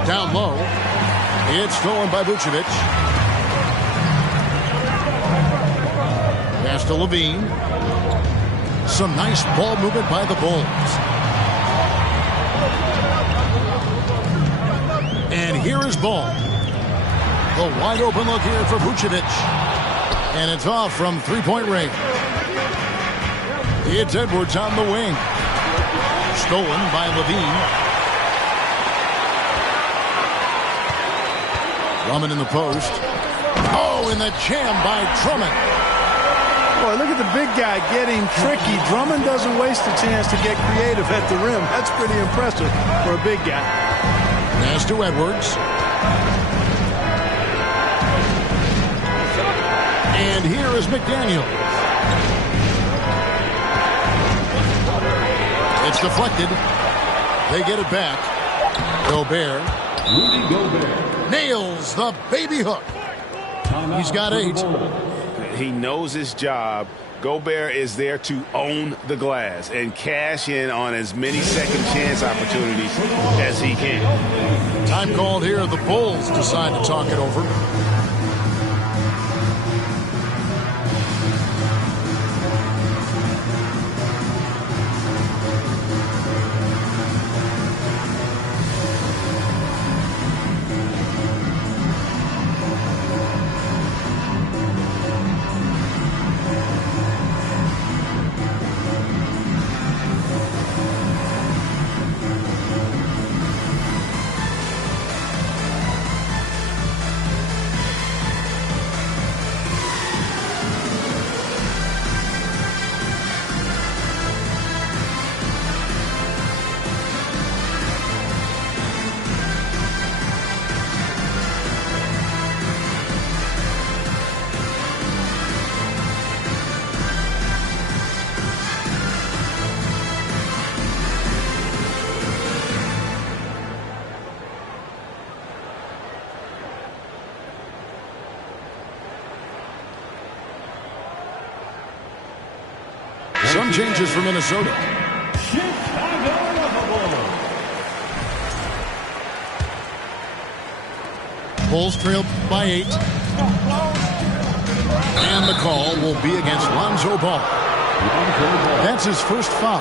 Down low. It's stolen by Vucevic. Pass to Levine. Some nice ball movement by the Bulls. And here is Ball. The wide open look here for Vucevic. And it's off from 3-point range. It's Edwards on the wing. Stolen by Levine. Drummond in the post. Oh, in the jam by Drummond. Boy, look at the big guy getting tricky. Drummond doesn't waste a chance to get creative at the rim. That's pretty impressive for a big guy. Pass to Edwards. And here is McDaniel. It's deflected. They get it back. Gobert. Rudy Gobert nails the baby hook. He's got 8. He knows his job. Gobert is there to own the glass and cash in on as many second chance opportunities as he can. Time called here. The Bulls decide to talk it over. Some changes for Minnesota. Bulls trail by 8. And the call will be against Lonzo Ball. That's his first foul.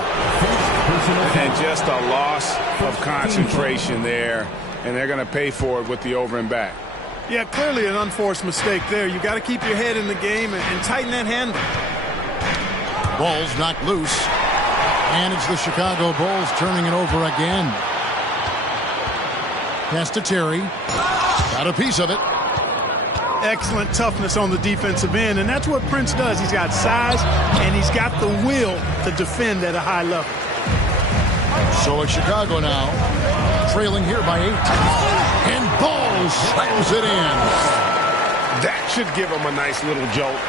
And just a loss of concentration there. And they're going to pay for it with the over and back. Yeah, clearly an unforced mistake there. You got to keep your head in the game and tighten that handle. Ball's knocked loose. And it's the Chicago Bulls turning it over again. Pass to Terry. Got a piece of it. Excellent toughness on the defensive end, and that's what Prince does. He's got size, and he's got the will to defend at a high level. So it's Chicago now, trailing here by 8. And Ball slams it in. That should give them a nice little jolt.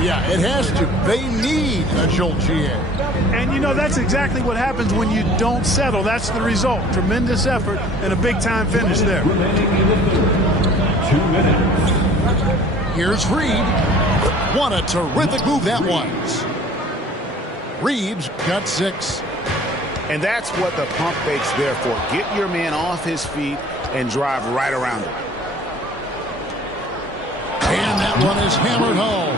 Yeah, it has to. They need a jolt, GA. And, you know, that's exactly what happens when you don't settle. That's the result. Tremendous effort and a big-time finish there. 2 minutes. Here's Reed. What a terrific move that was. Reed's got 6. And that's what the pump fake's there for. Get your man off his feet and drive right around him. And that one is hammered home.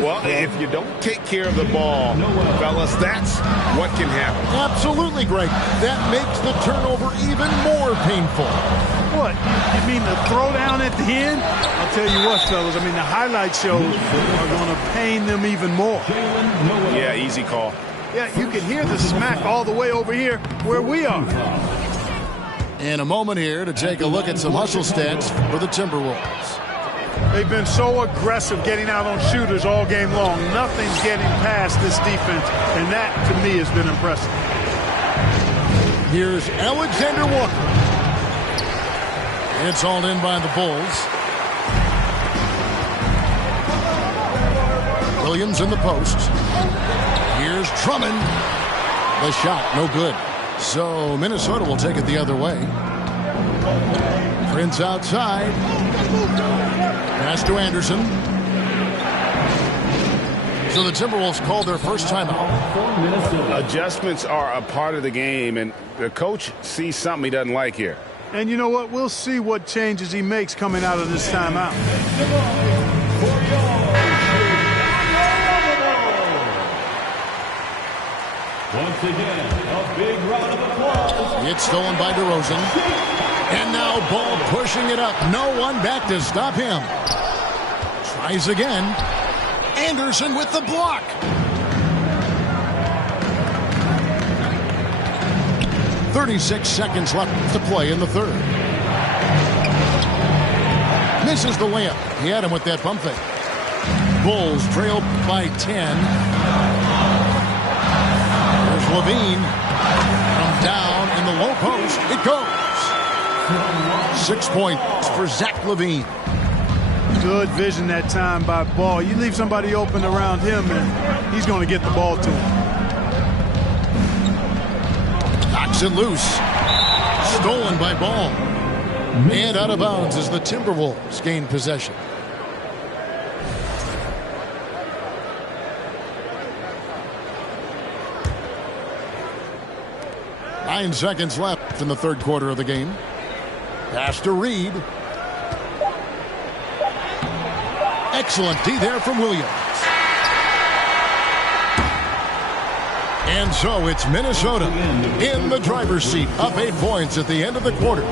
Well, if you don't take care of the ball, fellas, that's what can happen. Absolutely, Greg. That makes the turnover even more painful. What? You mean the throwdown at the end? I'll tell you what, fellas. I mean, the highlight shows are going to pain them even more. Yeah, easy call. Yeah, you can hear the smack all the way over here where we are. In a moment here to take a look at some hustle stats for the Timberwolves. They've been so aggressive getting out on shooters all game long. Nothing's getting past this defense, and that, to me, has been impressive. Here's Alexander Walker. It's hauled in by the Bulls. Williams in the post. Here's Drummond. The shot, no good. So Minnesota will take it the other way. Prince outside. Pass to Anderson. So the Timberwolves called their first timeout. Adjustments are a part of the game, and the coach sees something he doesn't like here. And you know what? We'll see what changes he makes coming out of this timeout. Once again, a big round of applause. It's stolen by DeRozan. And now Ball pushing it up. No one back to stop him. Tries again. Anderson with the block. .36 seconds left to play in the third. Misses the layup. He had him with that pump fake. Bulls trail by 10. There's Levine. From down in the low post. It goes. 6 points for Zach LaVine. Good vision that time by Ball. You leave somebody open around him, and he's going to get the ball to him. Knocks it loose. Stolen by Ball. And out of bounds as the Timberwolves gain possession. Nine seconds left in the third quarter of the game. Pass to Reed. Excellent D there from Williams. And so it's Minnesota in the driver's seat, up 8 points at the end of the quarter.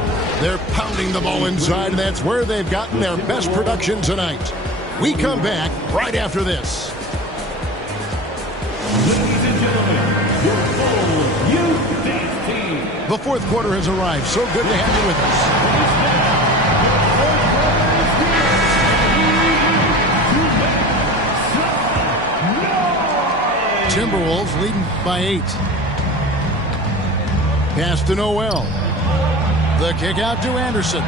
They're pounding the ball inside, and that's where they've gotten their best production tonight. We come back right after this. Ladies and gentlemen, your full youth dance team. The fourth quarter has arrived. So good to have you with us. Timberwolves leading by 8. Pass to Noel. The kick out to Anderson.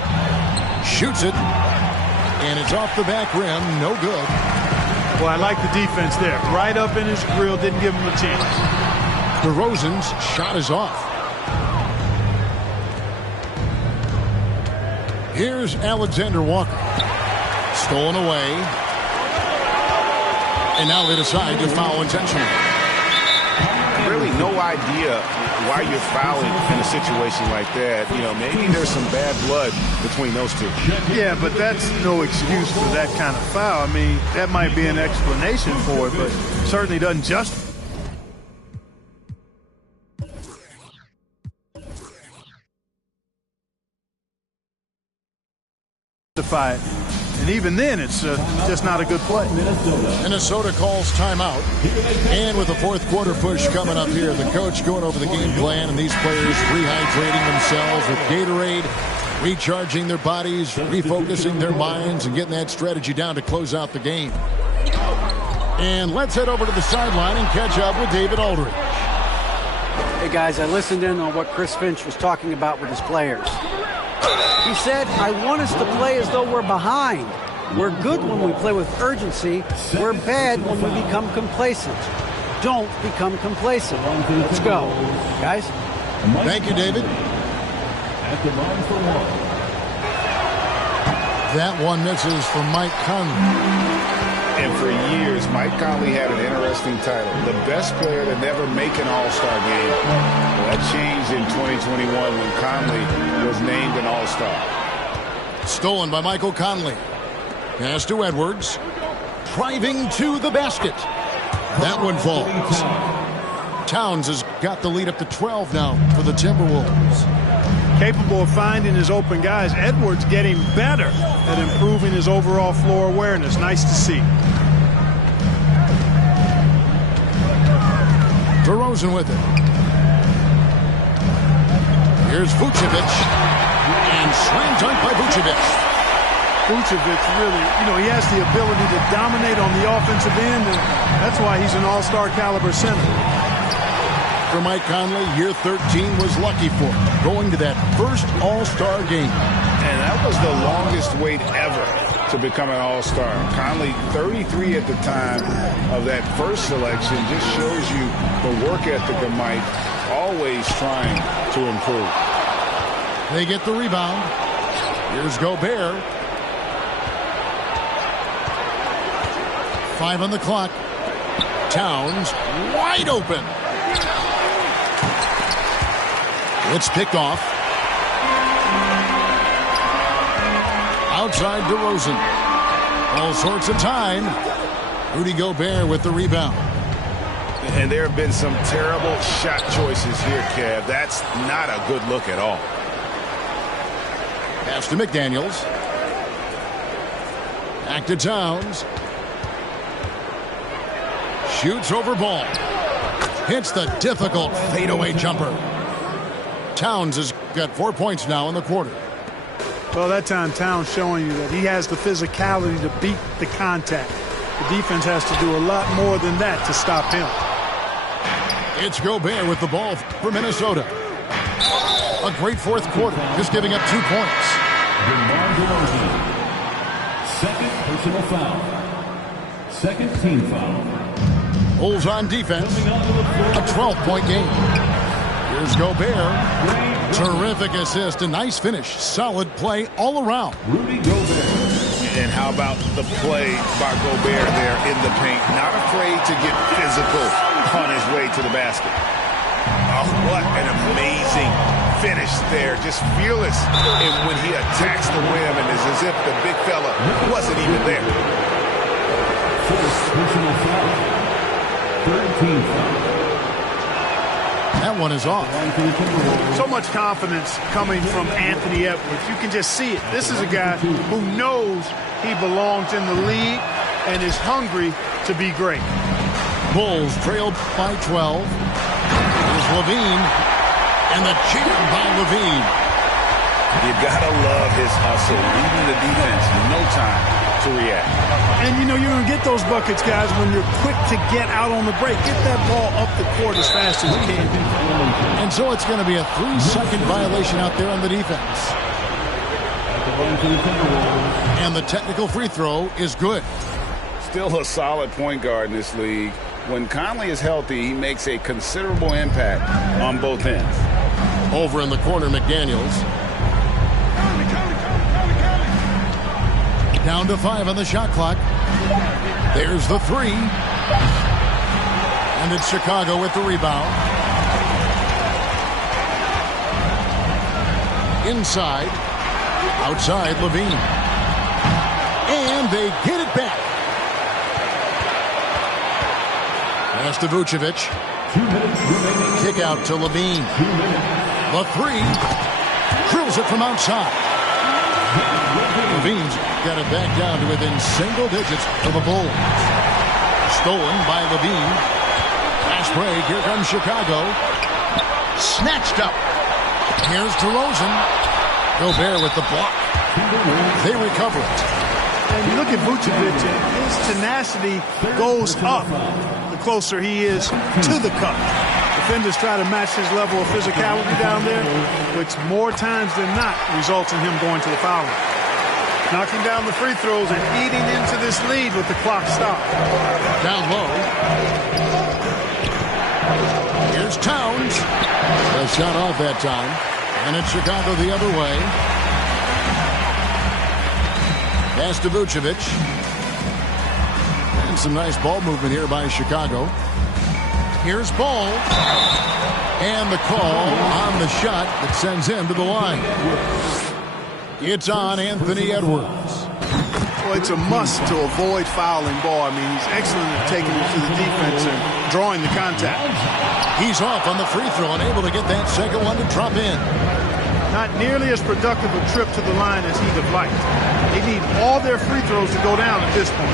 Shoots it. And it's off the back rim. No good. Well, I like the defense there. Right up in his grill. Didn't give him a chance. DeRozan's shot is off. Here's Alexander Walker. Stolen away. And now they decide to foul intentionally. Really no idea why you're fouling in a situation like that. You know, maybe there's some bad blood between those two. Yeah, but that's no excuse for that kind of foul. I mean, that might be an explanation for it, but certainly doesn't justify it. And even then, it's just not a good play. Minnesota calls timeout. And with the fourth quarter push coming up here, the coach going over the game plan, and these players rehydrating themselves with Gatorade, recharging their bodies, refocusing their minds, and getting that strategy down to close out the game. And let's head over to the sideline and catch up with David Aldridge. Hey, guys, I listened in on what Chris Finch was talking about with his players. He said, I want us to play as though we're behind. We're good when we play with urgency. We're bad when we become complacent. Don't become complacent. Let's go. Guys? Thank you, David. At the line for one. That one misses for Mike Conley. And for years, Mike Conley had an interesting title. The best player to never make an All-Star game. Well, that changed in 2021 when Conley was named an All-Star. Stolen by Michael Conley. Pass to Edwards. Driving to the basket. That one falls. Towns has got the lead up to 12 now for the Timberwolves. Capable of finding his open guys. Edwards getting better at improving his overall floor awareness. Nice to see. DeRozan with it. Here's Vucevic. And slam dunk by Vucevic. Vucevic really, he has the ability to dominate on the offensive end, and that's why he's an all-star caliber center. For Mike Conley, year 13 was lucky for him, going to that first all-star game. And that was the longest wait ever to become an all-star. Conley, 33 at the time of that first selection, just shows you the work ethic of Mike, always trying to improve. They get the rebound. Here's Gobert. 5 on the clock. Towns wide open. It's picked off. Outside DeRozan. All sorts of time. Rudy Gobert with the rebound. And there have been some terrible shot choices here, Kev. That's not a good look at all. Pass to McDaniels. Back to Towns. Shoots over Ball. Hits the difficult fadeaway jumper. Towns has got 4 points now in the quarter. Well, that time Towns showing you that he has the physicality to beat the contact. The defense has to do a lot more than that to stop him. It's Gobert with the ball for Minnesota. A great fourth quarter, just giving up 2 points. DeMar DeRozan. Second personal foul. Second team foul. Bulls on defense. A 12-point game. Here's Gobert. Terrific assist. A nice finish. Solid play all around. Rudy Gobert. And how about the play by Gobert there in the paint? Not afraid to get physical on his way to the basket. Oh, what an amazing finish there. Just fearless. And when he attacks the rim, and it's as if the big fella wasn't even there. First personal foul. Third team foul. That one is off. So much confidence coming from Anthony Edwards. You can just see it. This is a guy who knows he belongs in the league and is hungry to be great. Bulls trailed by 12. Here's Levine. And the jam by Levine. You gotta love his hustle. Leading the defense. No time to react. And, you know, you're going to get those buckets, guys, when you're quick to get out on the break. Get that ball up the court as fast as you can. And so it's going to be a 3-second violation out there on the defense. And the technical free throw is good. Still a solid point guard in this league. When Conley is healthy, he makes a considerable impact on both ends. Over in the corner, McDaniels. Down to 5 on the shot clock. There's the 3. And it's Chicago with the rebound. Inside. Outside, Levine. And they get it back. Pass to Vucevic. Kick out to Levine. The 3. Drills it from outside. Levine's got it back down to within single digits for the Bulls. Stolen by Levine. Fast break. Here comes Chicago. Snatched up. Here's DeRozan. Gobert with the block. They recover it. And you look at Vucevic, his tenacity goes up the closer he is to the cup. Defenders try to match his level of physicality down there, which more times than not results in him going to the foul line. Knocking down the free throws and eating into this lead with the clock stopped. Down low. Here's Towns. A shot off that time. And it's Chicago the other way. Pass to Vucevic. And some nice ball movement here by Chicago. Here's Ball. And the call on the shot that sends him to the line. It's on Anthony Edwards. Well, it's a must to avoid fouling Ball. I mean, he's excellent at taking it to the defense and drawing the contact. He's off on the free throw and able to get that second one to drop in. Not nearly as productive a trip to the line as he'd have liked. They need all their free throws to go down at this point.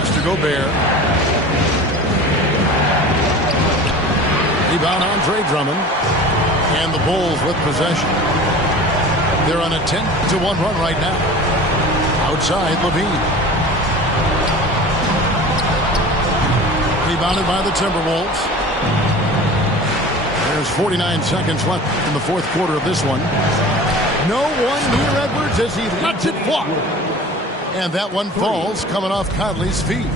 Mr. Gobert. Rebound Andre Drummond. And the Bulls with possession. They're on a 10-1 run right now. Outside, Levine. Rebounded by the Timberwolves. There's 49 seconds left in the fourth quarter of this one. No one near Edwards as he lets it fly. And that one falls coming off Conley's feet.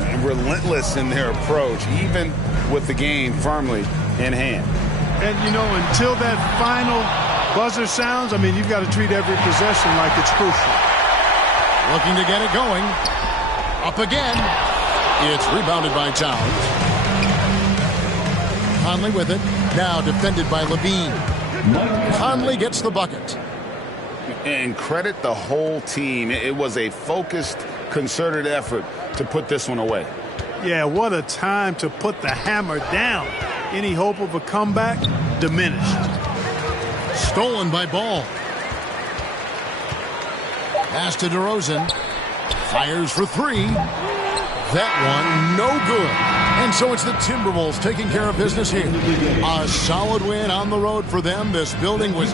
And relentless in their approach, even with the game firmly in hand. And, you know, until that final buzzer sounds, I mean, you've got to treat every possession like it's crucial. Looking to get it going. Up again. It's rebounded by Towns. Conley with it. Now defended by Levine. Conley gets the bucket. And credit the whole team. It was a focused, concerted effort to put this one away. Yeah, what a time to put the hammer down. Any hope of a comeback diminished. Stolen by Ball. Pass to DeRozan. Fires for 3. That one, no good. And so it's the Timberwolves taking care of business here. A solid win on the road for them. This building was